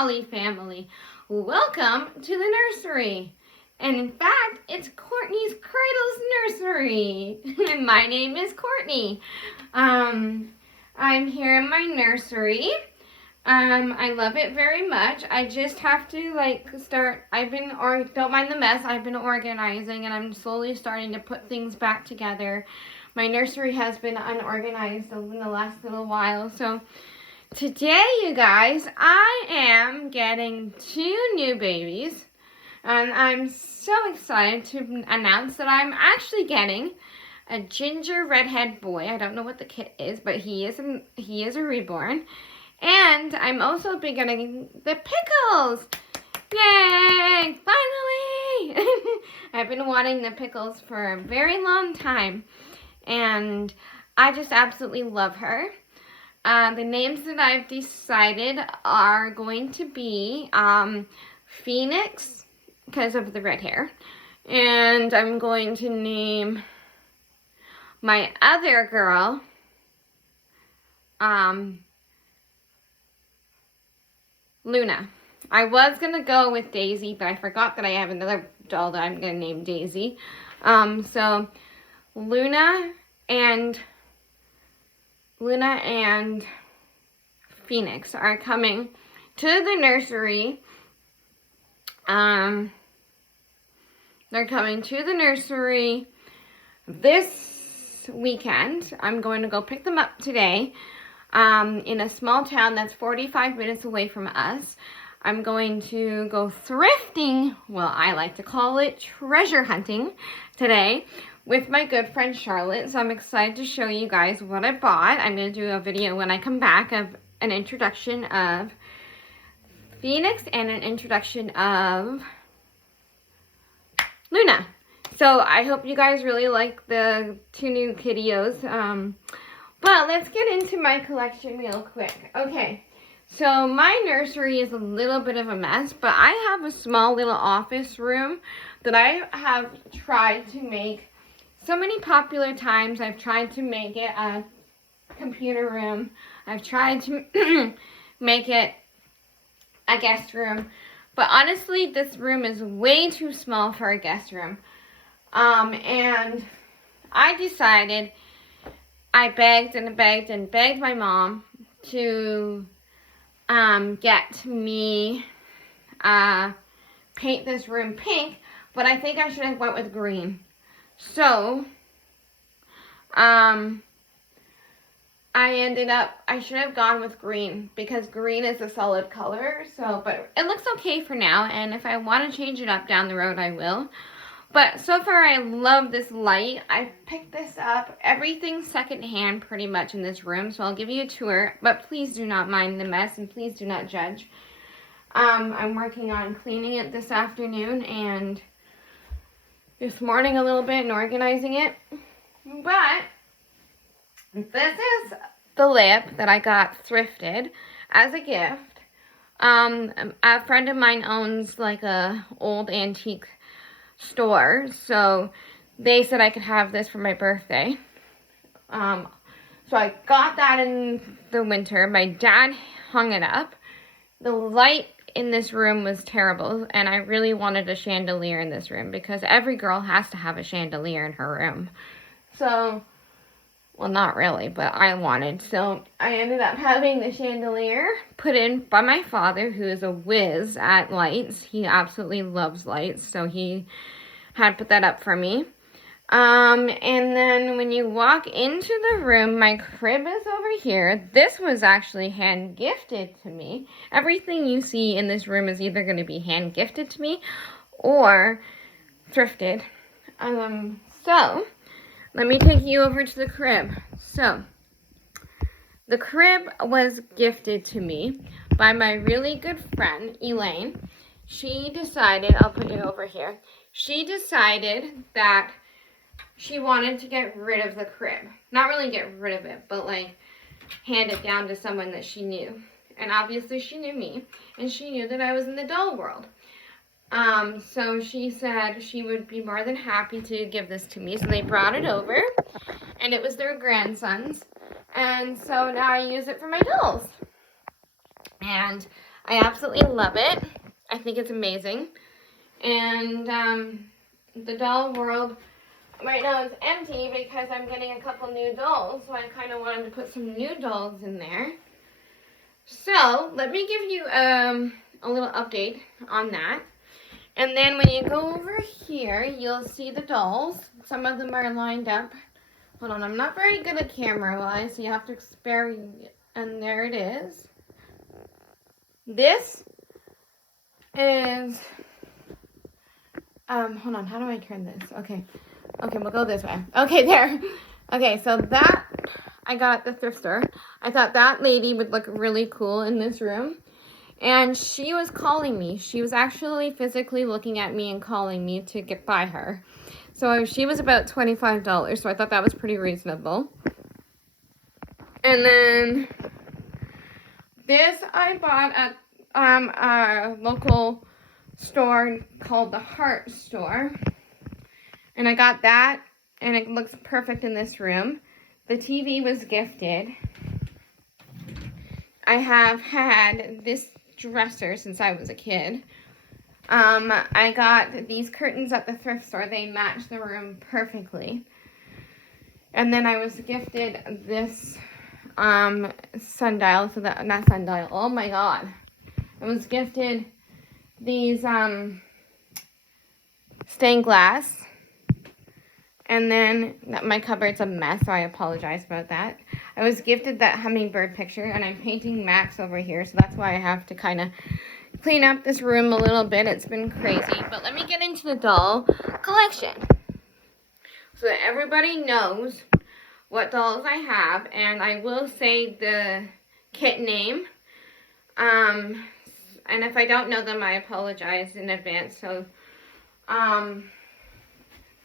Holly family. Welcome to the nursery. And in fact, it's Courtney's Cradles Nursery. And my name is Courtney. I'm here in my nursery. I love it very much. I just have to don't mind the mess. I've been organizing and I'm slowly starting to put things back together. My nursery has been unorganized in the last little while. So today, you guys, I am getting 2 new babies. And I'm so excited to announce that I'm actually getting a ginger redhead boy. I don't know what the kit is, but he is a reborn. And I'm also getting the Pickles. Yay! Finally! I've been wanting the Pickles for a very long time. And I just absolutely love her. The names that I've decided are going to be Phoenix, because of the red hair. And I'm going to name my other girl Luna. I was going to go with Daisy, but I forgot that I have another doll that I'm going to name Daisy. So Luna and Phoenix are coming to the nursery. They're coming to the nursery this weekend. I'm going to go pick them up today in a small town that's 45 minutes away from us. I'm going to go thrifting, well, I like to call it treasure hunting today, with my good friend Charlotte. So I'm excited to show you guys what I bought. I'm going to do a video when I come back of an introduction of Phoenix and an introduction of Luna. So I hope you guys really like the 2 new kiddios. But let's get into my collection real quick. Okay, so my nursery is a little bit of a mess, but I have a small little office room that I have tried to make so many popular times. I've tried to make it a computer room. I've tried to make it a guest room. But honestly, this room is way too small for a guest room. And I decided, I begged and begged and begged my mom to get me paint this room pink, but I think I should have went with green. So I should have gone with green because green is a solid color. So, but it looks okay for now. And if I want to change it up down the road, I will. But so far, I love this light. I picked this up. Everything's secondhand pretty much in this room. So I'll give you a tour. But please do not mind the mess and please do not judge. I'm working on cleaning it this afternoon and this morning a little bit and organizing it. But this is the lamp that I got thrifted as a gift. A friend of mine owns like a old antique store, so they said I could have this for my birthday. So I got that in the winter. My dad hung it up. The light in this room was terrible, and I really wanted a chandelier in this room because every girl has to have a chandelier in her room. So, well, not really, but I wanted. So I ended up having the chandelier put in by my father, who is a whiz at lights. He absolutely loves lights, so he had put that up for me. And then when you walk into the room, my crib is over here. This was actually hand gifted to me. Everything you see in this room is either going to be hand gifted to me or thrifted. So let me take you over to the crib. So the crib was gifted to me by my really good friend, Elaine. She decided, I'll put you over here. She decided that she wanted to get rid of the crib. Not really get rid of it, but like hand it down to someone that she knew. And obviously she knew me, and she knew that I was in the doll world. So she said she would be more than happy to give this to me. So they brought it over, and it was their grandson's. And so now I use it for my dolls. And I absolutely love it. I think it's amazing. And the doll world right now is empty because I'm getting a couple new dolls. So I kind of wanted to put some new dolls in there. So let me give you a little update on that. And then when you go over here, you'll see the dolls. Some of them are lined up. Hold on, I'm not very good at camera-wise, so you have to spare. And there it is. This is, hold on, how do I turn this? Okay, we'll go this way. Okay, there. Okay, so that I got at the thrift store. I thought that lady would look really cool in this room. And she was calling me. She was actually physically looking at me and calling me to get by her. So she was about $25, so I thought that was pretty reasonable. And then this I bought at a local store called the Heart Store. And I got that, and it looks perfect in this room. The TV was gifted. I have had this dresser since I was a kid. I got these curtains at the thrift store. They match the room perfectly. And then I was gifted this sundial. So that, not sundial. Oh my god. I was gifted these stained glass. And then my cupboard's a mess, so I apologize about that. I was gifted that hummingbird picture, and I'm painting Max over here, so that's why I have to kind of clean up this room a little bit. It's been crazy. But let me get into the doll collection so that everybody knows what dolls I have. And I will say the kit name. And if I don't know them, I apologize in advance. So,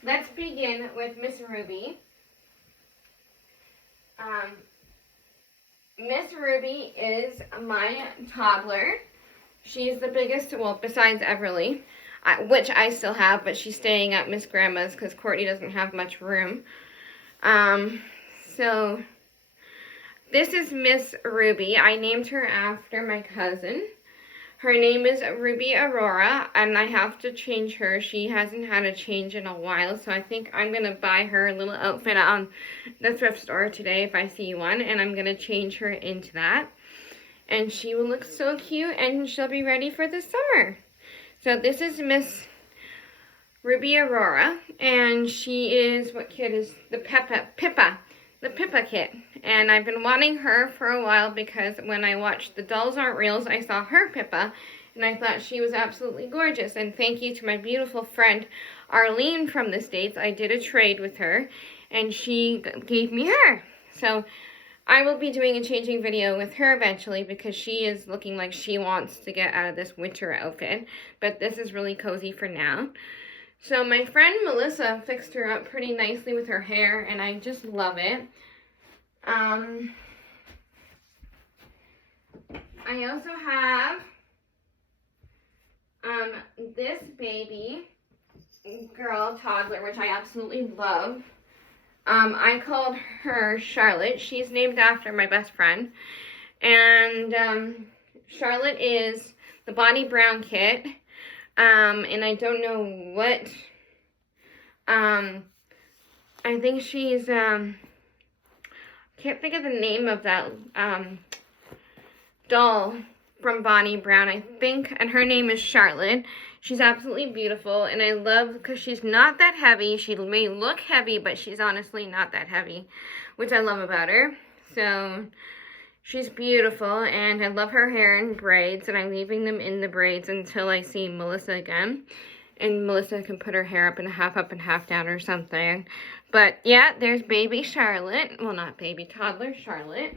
let's begin with Miss Ruby. Miss Ruby is my toddler. She's the biggest, well, besides Everly, which I still have, but she's staying at Miss Grandma's because Courtney doesn't have much room. So this is Miss Ruby. I named her after my cousin. Her name is Ruby Aurora, and I have to change her. She hasn't had a change in a while, so I think I'm going to buy her a little outfit on the thrift store today if I see one, and I'm going to change her into that. And she will look so cute, and she'll be ready for the summer. So this is Miss Ruby Aurora, and she is, what kid is the Pippa kit. And I've been wanting her for a while because when I watched the Dolls Aren't Reels, I saw her Pippa, and I thought she was absolutely gorgeous. And thank you to my beautiful friend Arlene from the States. I did a trade with her, and she gave me her. So I will be doing a changing video with her eventually because she is looking like she wants to get out of this winter outfit. But this is really cozy for now. So my friend Melissa fixed her up pretty nicely with her hair, and I just love it. I also have this baby girl toddler, which I absolutely love. I called her Charlotte. She's named after my best friend. And Charlotte is the Bonnie Brown kit. And I don't know what, I think she's, can't think of the name of that, doll from Bonnie Brown, I think, and her name is Charlotte. She's absolutely beautiful, and I love, because she's not that heavy. She may look heavy, but she's honestly not that heavy, which I love about her. So she's beautiful, and I love her hair in braids, and I'm leaving them in the braids until I see Melissa again. And Melissa can put her hair up and half down or something. But yeah, there's baby Charlotte. Well, not baby, toddler Charlotte.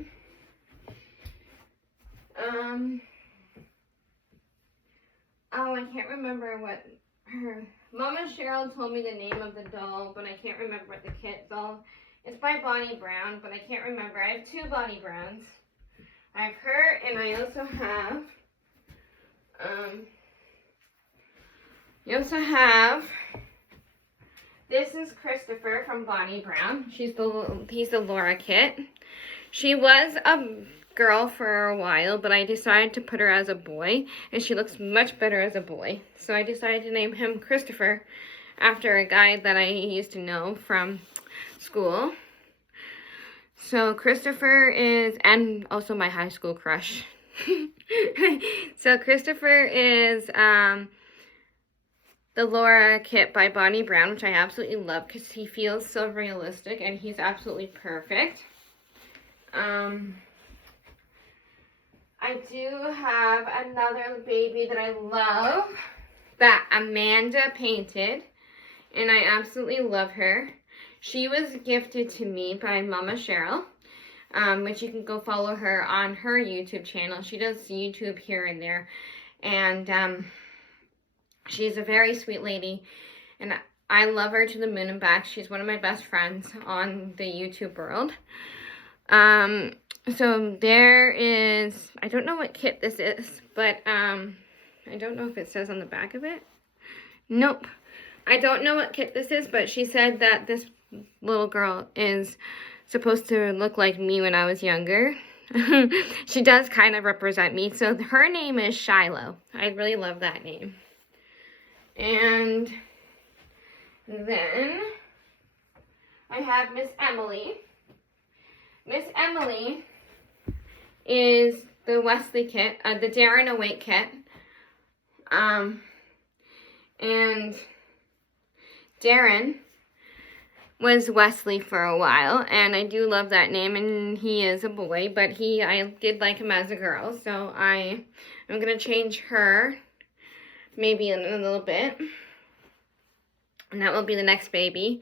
Oh, I can't remember what her... Mama Cheryl told me the name of the doll, but I can't remember what the kit doll. It's by Bonnie Brown, but I can't remember. I have two Bonnie Browns. I have her, and I also have, this is Christopher from Bonnie Brown. He's the Laura kit. She was a girl for a while, but I decided to put her as a boy, and she looks much better as a boy. So I decided to name him Christopher, after a guy that I used to know from school. So Christopher is, and also my high school crush. So Christopher is the Laura kit by Bonnie Brown, which I absolutely love because he feels so realistic and he's absolutely perfect. I do have another baby that I love that Amanda painted, and I absolutely love her. She was gifted to me by Mama Cheryl, which you can go follow her on her YouTube channel. She does YouTube here and there, and she's a very sweet lady, and I love her to the moon and back. She's one of my best friends on the YouTube world. So there is, I don't know what kit this is, but I don't know if it says on the back of it. Nope. I don't know what kit this is, but she said that this little girl is supposed to look like me when I was younger. She does kind of represent me. So her name is Shiloh. I really love that name. And then I have Miss Emily. Miss Emily is the Wesley kit, the Darren Awake kit. And Darren was Wesley for a while, and I do love that name, and he is a boy, but I did like him as a girl, so I'm going to change her maybe in a little bit, and that will be the next baby.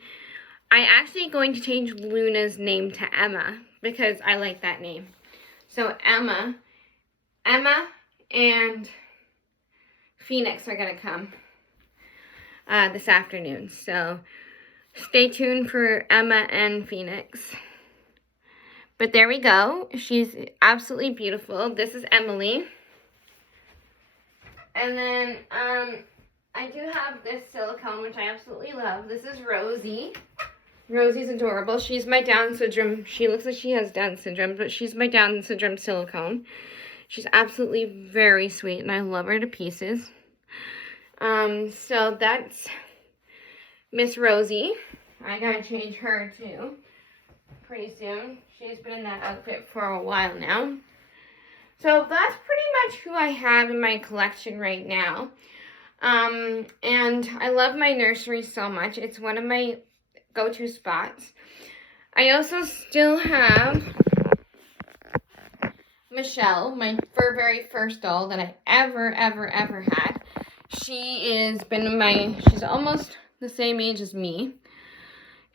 I'm actually going to change Luna's name to Emma, because I like that name. So Emma and Phoenix are going to come this afternoon, so stay tuned for Emma and Phoenix. But there we go. She's absolutely beautiful. This is Emily. And then I do have this silicone, which I absolutely love. This is Rosie. Rosie's adorable. She's my Down syndrome. She looks like she has Down syndrome, but she's my Down syndrome silicone. She's absolutely very sweet, and I love her to pieces. So that's Miss Rosie. I gotta change her too pretty soon. She's been in that outfit for a while now. So that's pretty much who I have in my collection right now. And I love my nursery so much. It's one of my go-to spots. I also still have Michelle, my very first doll that I ever had. She's almost the same age as me,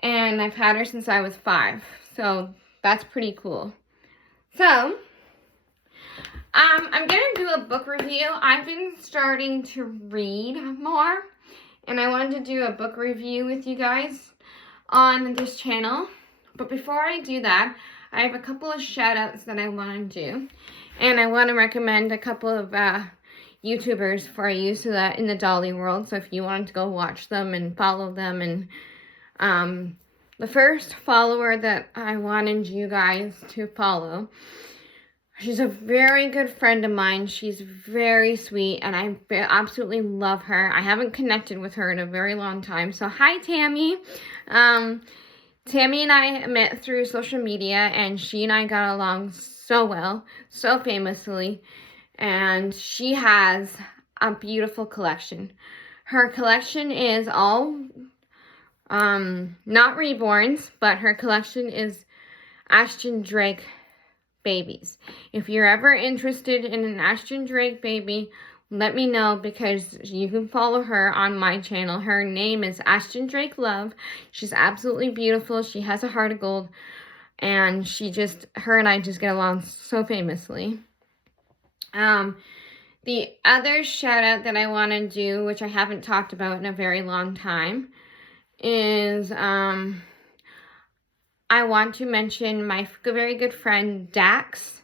and I've had her since I was 5, so that's pretty cool. So I'm gonna do a book review. I've been starting to read more, and I wanted to do a book review with you guys on this channel. But before I do that, I have a couple of shout outs that I want to do, and I want to recommend a couple of YouTubers for you, so that in the dolly world, so if you wanted to go watch them and follow them. And the first follower that I wanted you guys to follow, she's a very good friend of mine. She's very sweet, and I absolutely love her. I haven't connected with her in a very long time, so hi Tammy. Tammy and I met through social media, and she and I got along so well, so famously. And she has a beautiful collection. Her collection is all, not reborns, but her collection is Ashton Drake babies. If you're ever interested in an Ashton Drake baby, let me know, because you can follow her on my channel. Her name is Ashton Drake Love. She's absolutely beautiful. She has a heart of gold, and her and I just get along so famously. The other shout out that I want to do, which I haven't talked about in a very long time, is I want to mention my very good friend Dax.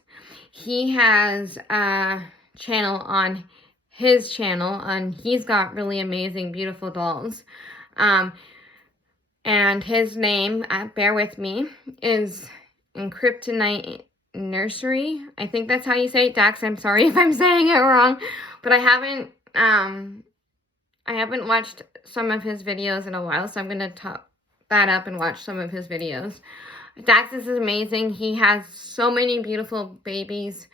He has a channel on his channel, and he's got really amazing, beautiful dolls. And his name, bear with me, is in Kryptonite Nursery. I think that's how you say it. Dax, I'm sorry if I'm saying it wrong, but I haven't watched some of his videos in a while, so I'm going to top that up and watch some of his videos. Dax is amazing. He has so many beautiful babies.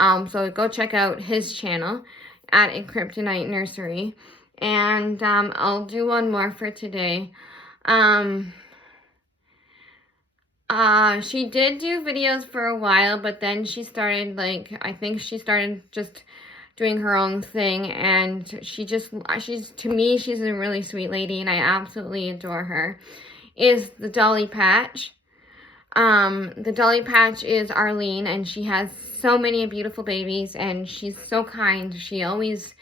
So go check out his channel at A Kryptonite Nursery. And I'll do one more for today. She did do videos for a while, but then she started, like, I think she started just doing her own thing, and to me, she's a really sweet lady, and I absolutely adore her, is the Dolly Patch. The Dolly Patch is Arlene, and she has so many beautiful babies, and she's so kind. She always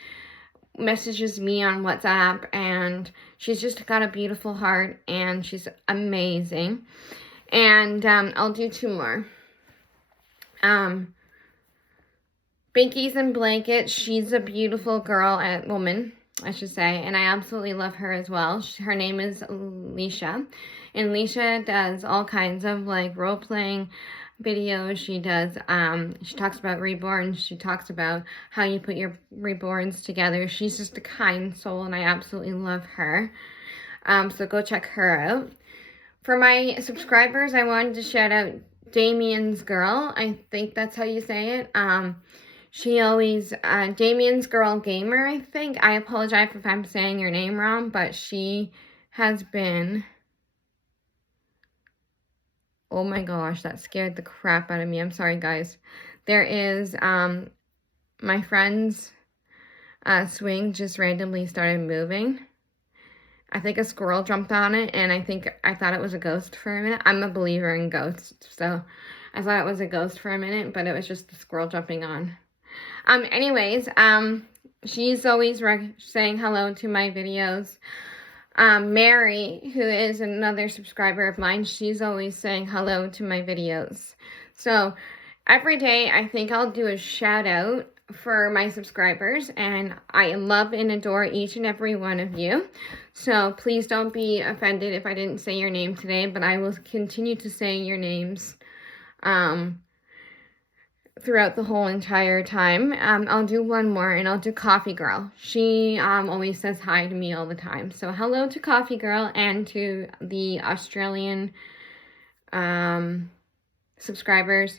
messages me on WhatsApp, and she's just got a beautiful heart, and she's amazing. And I'll do two more. Binkies and Blankets. She's a beautiful woman, I should say, and I absolutely love her as well. Her name is Leisha, and Leisha does all kinds of like role-playing videos. She talks about reborns. She talks about how you put your reborns together. She's just a kind soul, and I absolutely love her. So go check her out. For my subscribers, I wanted to shout out Damien's Girl. I think that's how you say it. She always, Damien's Girl Gamer, I think. I apologize if I'm saying your name wrong, but she has been, oh my gosh, that scared the crap out of me. I'm sorry, guys. There is, my friend's swing just randomly started moving. I think a squirrel jumped on it, and I thought it was a ghost for a minute. I'm a believer in ghosts, so I thought it was a ghost for a minute, but it was just the squirrel jumping on. Anyways, she's always saying hello to my videos. Mary, who is another subscriber of mine, she's always saying hello to my videos. So every day, I think I'll do a shout out for my subscribers, and I love and adore each and every one of you. So please don't be offended if I didn't say your name today, but I will continue to say your names throughout the whole entire time. I'll do one more, and I'll do Coffee Girl. She always says hi to me all the time. So hello to Coffee Girl and to the Australian subscribers.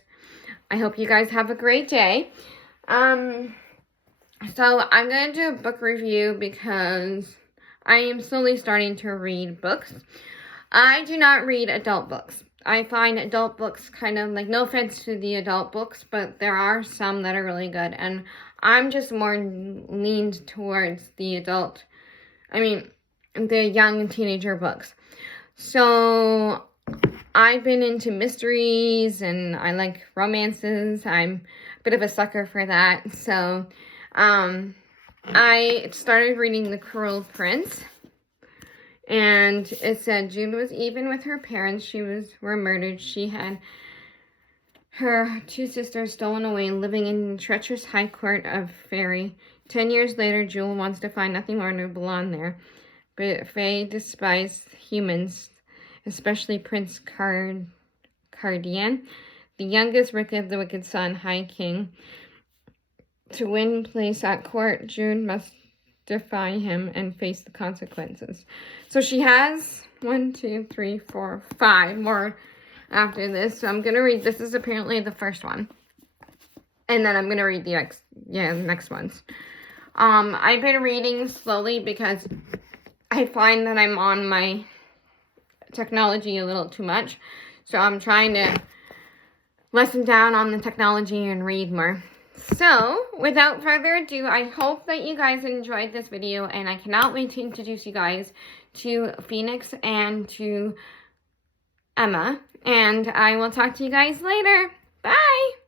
I hope you guys have a great day. So I'm going to do a book review because I am slowly starting to read books. I do not read adult books. I find adult books kind of, like, no offense to the adult books, but there are some that are really good, and I'm just more leaned towards the young teenager books. So I've been into mysteries, and I like romances. I'm a bit of a sucker for that. So I started reading The Cruel Prince, and it said June was even with her parents. Were murdered. She had her two sisters stolen away, living in the treacherous high court of Fairy. 10 years later, Jewel wants to find nothing more to belong there. But Faye despised humans, especially Prince Cardian, the youngest of the wicked son, High King. To win place at court, June must defy him and face the consequences. So she has 1, 2, 3, 4, 5 more after this. So I'm going to read, this is apparently the first one. And then I'm going to read the next ones. I've been reading slowly because I find that I'm on my technology a little too much. So I'm trying to lessen down on the technology and read more. So, without further ado, I hope that you guys enjoyed this video, and I cannot wait to introduce you guys to Phoenix and to Emma, and I will talk to you guys later. Bye!